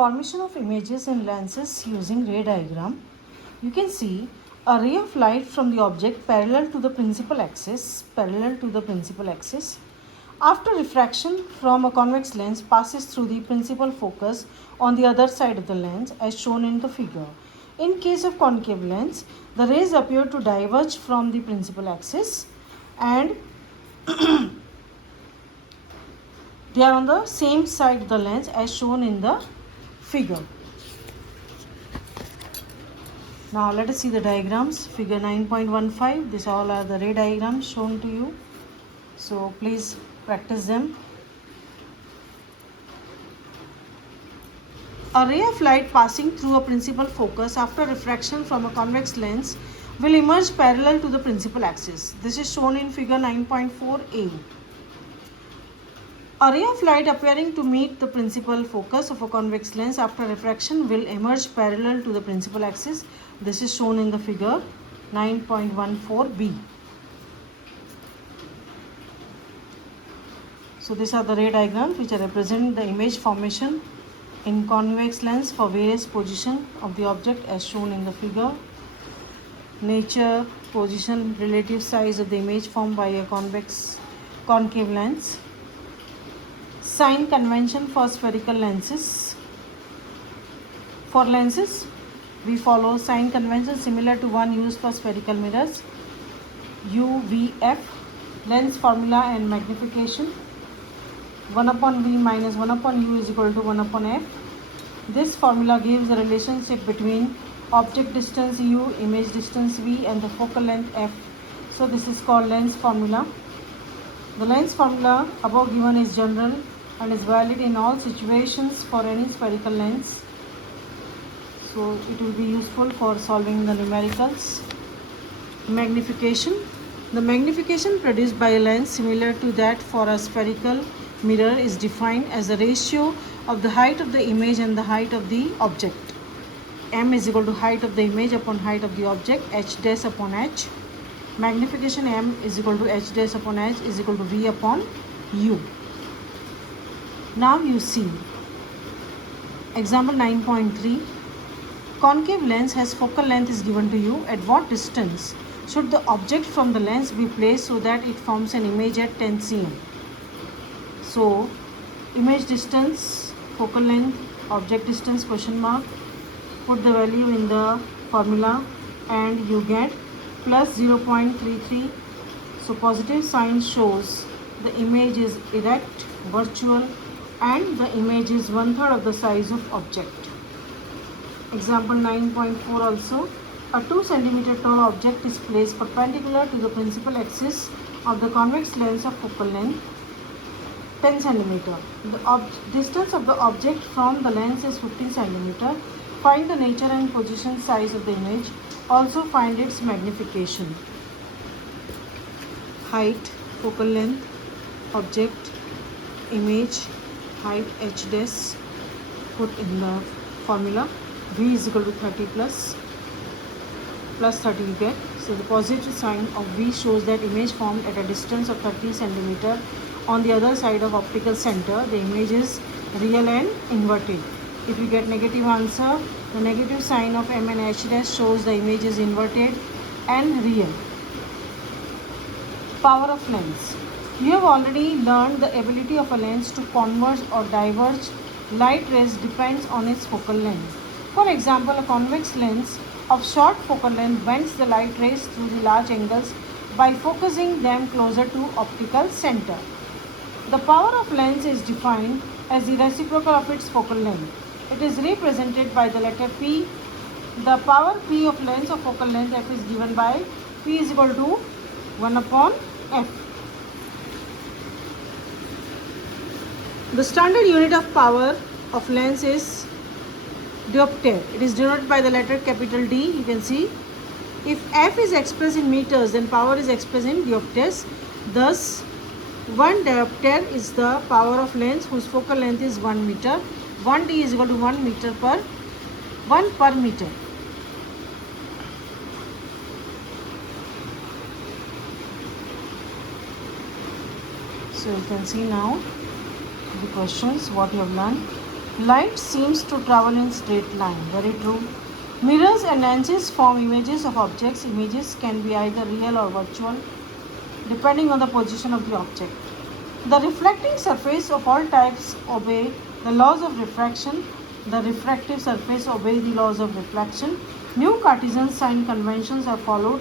Formation of images in lenses using ray diagram. You can see a ray of light from the object parallel to the principal axis, After refraction from a convex lens passes through the principal focus on the other side of the lens as shown in the figure. In case of concave lens, the rays appear to diverge from the principal axis and they are on the same side of the lens as shown in the figure. Now let us see the diagrams. Figure 9.15. These all are the ray diagrams shown to you. So please practice them. A ray of light passing through a principal focus after refraction from a convex lens will emerge parallel to the principal axis. This is shown in figure 9.4a. A ray of light appearing to meet the principal focus of a convex lens after refraction will emerge parallel to the principal axis. This is shown in the figure 9.14b. So these are the ray diagrams which represent the image formation in convex lens for various position of the object as shown in the figure. Nature, position, relative size of the image formed by a concave lens. Sign convention for spherical lenses. For lenses, we follow sign convention similar to one used for spherical mirrors. UVF, lens formula and magnification. 1 upon V minus 1 upon U is equal to 1 upon F. This formula gives the relationship between object distance U, image distance V and the focal length F. So this is called lens formula. The lens formula above given is general and is valid in all situations for any spherical lens. So it will be useful for solving the numericals. Magnification. The magnification produced by a lens similar to that for a spherical mirror is defined as the ratio of the height of the image and the height of the object. M is equal to height of the image upon height of the object, H dash upon H. Magnification M is equal to H dash upon H is equal to V upon U. Now you see example 9.3. Concave lens has focal length is given to you. At what distance should the object from the lens be placed so that it forms an image at 10 cm? So image distance, focal length, object distance question mark. Put the value in the formula and you get plus 0.33. So positive sign shows the image is erect, virtual, and the image is 1/3 of the size of object. Example 9.4 also. A 2 cm tall object is placed perpendicular to the principal axis of the convex lens of focal length 10 cm. The distance of the object from the lens is 15 cm. Find the nature and position size of the image. Also find its magnification. Height, focal length, object, image, height H dash, put in the formula. V is equal to 30 plus 30 you get. So the positive sign of V shows that image formed at a distance of 30 cm on the other side of optical center. The image is real and inverted. If you get negative answer, the negative sign of M and H dash shows the image is inverted and real. Power of lens. You have already learned the ability of a lens to converge or diverge light rays depends on its focal length. For example, a convex lens of short focal length bends the light rays through the large angles by focusing them closer to optical center. The power of lens is defined as the reciprocal of its focal length. It is represented by the letter P. The power P of lens of focal length F is given by P is equal to 1 upon F. The standard unit of power of lens is diopter. It is denoted by the letter capital D. You can see if F is expressed in meters, then power is expressed in diopters. Thus 1 diopter is the power of lens whose focal length is 1 meter. 1 D is equal to 1 meter per 1 per meter. So you can see now the questions what you have learned. Light seems to travel in straight line. Very true. Mirrors and lenses form images of objects. Images can be either real or virtual depending on the position of the object. The reflecting surface of all types obey the laws of refraction. The refractive surface obey the laws of reflection. New Cartesian sign conventions are followed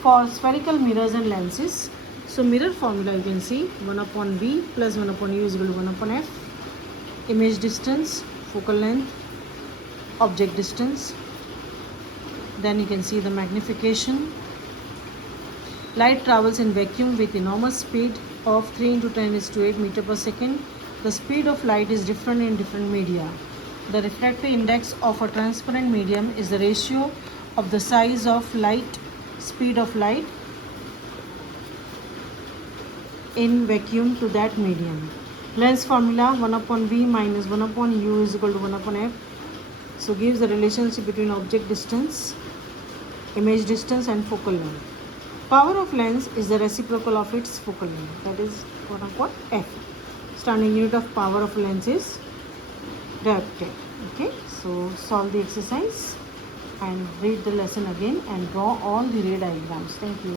for spherical mirrors and lenses. So mirror formula you can see 1 upon V plus 1 upon U is equal to 1 upon F. Image distance, focal length, object distance. Then you can see the magnification. Light travels in vacuum with enormous speed of 3 into 10 is to 8 meter per second. The speed of light is different in different media. The refractive index of a transparent medium is the ratio of the size of light, speed of light in vacuum to that medium. Lens formula 1 upon V minus 1 upon U is equal to 1 upon F. So gives the relationship between object distance, image distance and focal length. Power of lens is the reciprocal of its focal length, that is 1 upon F. Standard unit of power of lens is diopter. Okay, so solve the exercise and read the lesson again and draw all the ray diagrams. Thank you.